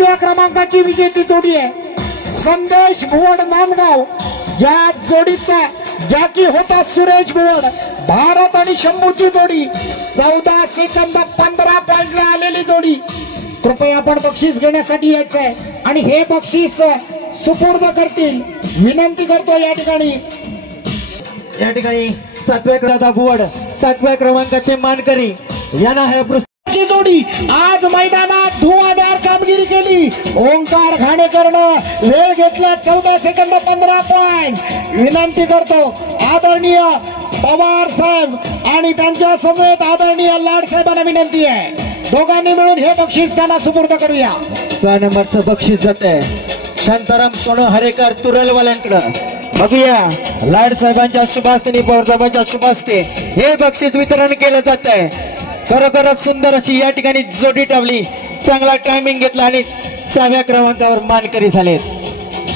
5व्या क्रमांकाची विजेती जोडी आहे संदेश भुवड नांदगाव। ज्या जोडीचा जाकी होता सुरेश भुवड, भारत आणि शंभूची जोडी 14 सेकंद 15 पॉइंटला आलेली जोडी। कृपया आपण बक्षीस घेण्यासाठी यायचं आहे आणि हे बक्षीस सुपूर्द करतील विनंती करतो। या ठिकाणी 7व्या क्रमांकाचा भुवड 7व्या क्रमांकाचे मानकरी यांना हे जोडी आज मैदानात धुवाधार कामगिरी केली। ओंकार घाणेकरनं वेळ घेतला 14 सेकंद 15 पॉइंट। विनंती करतो आदरणीय पवार साहेब आणि त्यांच्या समवेत आदरणीय लाड साहेबांना विनंती आहे, दोघांनी मिळून हे बक्षीस त्यांना सुपूर्द करूया। 6 नंबरचं बक्षीस जाते शांताराम सोनो हरेकर तुरलवाल्यांकडे। बघूया लाड साहेबांच्या शुभास्ते पवार साहेबांच्या शुभास्ते हे बक्षीस वितरण केलं जात आहे। खरोखरच सुंदर अशी या ठिकाणी जोडी टावली, चांगला टायमिंग घेतला आणि 6व्या क्रमांकावर मानकरी झाले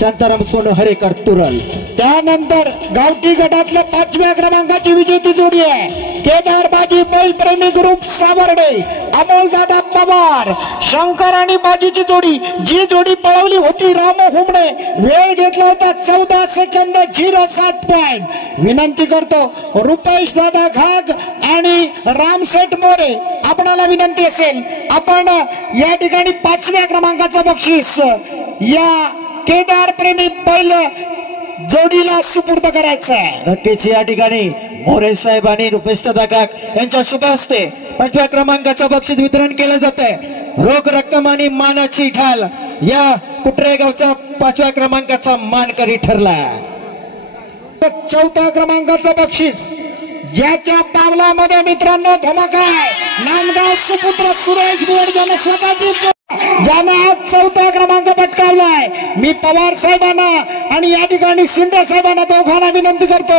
शांताराम सोनो हरेकर तुरल। त्यानंतर गावठी गटातल्या 5व्या क्रमांकाची विजेती जोडी आहे केदार बाजी बैल प्रेमी ग्रुप सावर्डे, अमोल दादा पवार, शंकर आणि बाजीची जोडी। जी जोडी पळवली होती रामो हुमणे, वेळ घेतला होता 14 सेकंद 07 पॉइंट। विनंती करतो रुपेश दादा घाग आणि रामसेठ मोरे, आपणाला विनंती असेल आपण या ठिकाणी 5व्या क्रमांकाचं बक्षीस या केदार प्रेमी बैल जोडीला सुपूर्द करायचं आहे। नक्कीच या ठिकाणी मोरे साहेब आणि रुपेश दादा काक यांच्या शुभ हस्ते 5व्या क्रमांकाचं बक्षीस वितरण केलं जात आहे। रोख रक्कम आणि मानाची ढाल या कुटरे गावचा 5व्या क्रमांकाचा मानकरी ठरला। 4थ्या क्रमांकाचं बक्षीस ज्याच्या पावलामध्ये मित्रांनो धमाका आहे, नांदगाव सुपुत्र सुरेश भुवड ज्याने स्वतःची ज्याने आज 4था क्रमांक पटकावलाय। मी पवार साहेबांना आणि या ठिकाणी शिंदे साहेबांना दोघांना विनंती करतो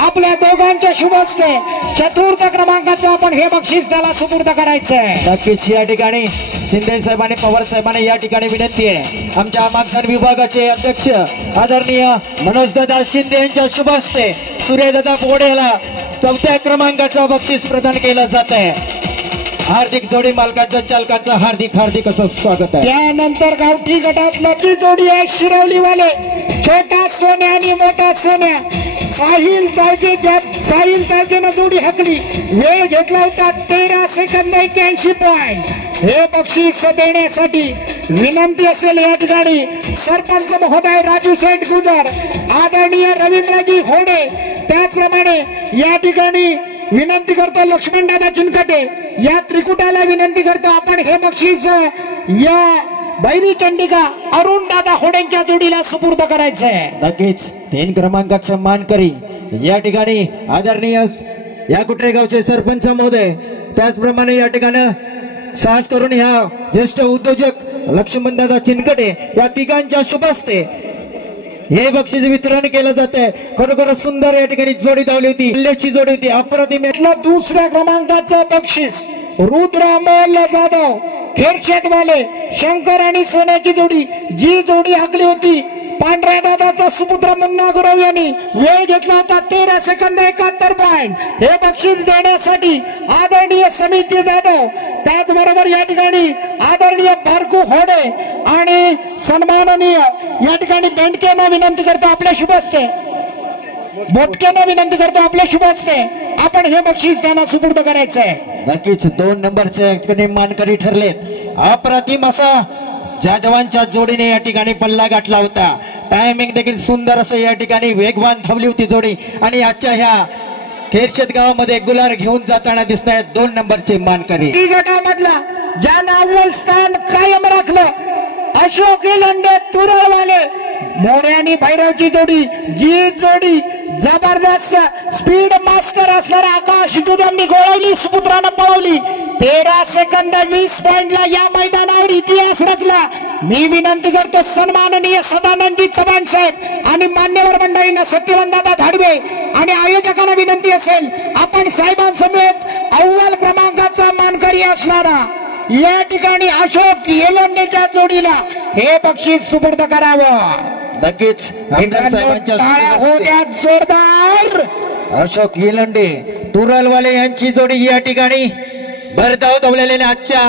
आपल्या दोघांच्या शुभ हस्ते 4थ्या क्रमांकाचं आपण हे बक्षीस त्याला सुपूर्द करायचं आहे। नक्कीच या ठिकाणी शिंदे साहेब आणि पवार साहेबांना या ठिकाणी विनंती आहे आमच्या मागसर विभागाचे अध्यक्ष आदरणीय मनोज दादा शिंदे यांच्या शुभ हस्ते सूर्यदादा बोडेला 4थ्या क्रमांकाचं बक्षीस प्रदान केलं जात आहे। हार्दिक जोडी मालकांचं चालकांचं हार्दिक असं स्वागत आहे। त्यानंतर गावठी गटातली जोडी आहे शिरवलीवाले छोटा सोन्या आणि मोठा सोन्या। साहिल चालकेनं जोडी हकली, वेळ घेतला होता 13 सेकंद 81 पॉइंट। हे बक्षीस देण्यासाठी विनंती असेल या ठिकाणी सरपंच महोदय राजू शेठ गुजर, आदरणीय रवींद्रजी होडे, त्याचप्रमाणे या ठिकाणी विनंती करतो लक्ष्मण दादा चिनकटे, या त्रिकुटाला विनंती करतो आपण हे बक्षीस या बैरी चंडिका अरुण दादा होडेंच्या जोडीला सुपूर्द करायचं आहे। नक्कीच 3 क्रमांकाचं मानकरी या ठिकाणी आदरणीय या कुटरे गावचे सरपंच महोदय, त्याचप्रमाणे या ठिकाणी साहस करून ह्या ज्येष्ठ उद्योजक लक्ष्मण दादा चिनकटे या तिघांच्या शुभ हस्ते हे बक्षीस वितरण केलं जात आहे। खरोखर सुंदर या ठिकाणी जोडी धावली होती, किल्ल्याची जोडी होती अप्रतिम। 2ऱ्या क्रमांकाचं बक्षीस रुद्रामोल जाधव खेरशेतवाले शंकर आणि सोन्याची जोडी। जी जोडी हाकली होती पांढऱ्या दादाचा सुपुत्र मुन्ना गुरव यांनी, वेळ घेतला होता 13 सेकंद 71 पॉइंट। हे बक्षीस देण्यासाठी आदरणीय समिती जाधव, त्याचबरोबर या ठिकाणी आदरणीय बारकू होडे आणि सन्माननीय या ठिकाणी बेंडकेंना विनंती करतो आपल्या शुभ हस्ते, बोटकेंना विनंती करतो आपल्या शुभ हस्ते आपण हे बक्षीस त्यांना सुपूर्द करायचं आहे। नक्कीच 2 नंबरचे मानकरी ठरलेत अप्रतिम असा जाधवांच्या जोडीने या ठिकाणी पल्ला गाठला होता। टायमिंग देखील सुंदर असं या ठिकाणी वेगवान धावली होती जोडी आणि आजच्या ह्या खेरशेत गावामध्ये गुलाल घेऊन जाताना दिसत आहेत 2 नंबरचे मानकरी। गटामधला ज्याने अव्वल स्थान कायम राखलं अशोक इलंडे तुरळवाले मोरे आणि भैरवची जोडी। जी जोडी जबरदस्त स्पीड मास्टर असणारा आकाश दुधांनी गोळवली, सुपुत्रानं पळवली 13 सेकंद 20 पॉइंटला या मैदानावर इतिहास रचला। मी विनंती करतो सन्माननीय सदानंदजी चव्हाण साहेब आणि मान्यवर मंडळींना, सत्यवंतदादा धाडवे आणि आयोजकांना विनंती असेल आपण साहेबांसमवेत अव्वल क्रमांकाचा मानकरी असणारा या ठिकाणी अशोक येलंडेच्या जोडीला हे बक्षीस सुपूर्द करावं। नक्कीच जोरदार अशोक येलंडे तुरलवाले यांची जोडी या ठिकाणी भरधाव धावलेल्या आजच्या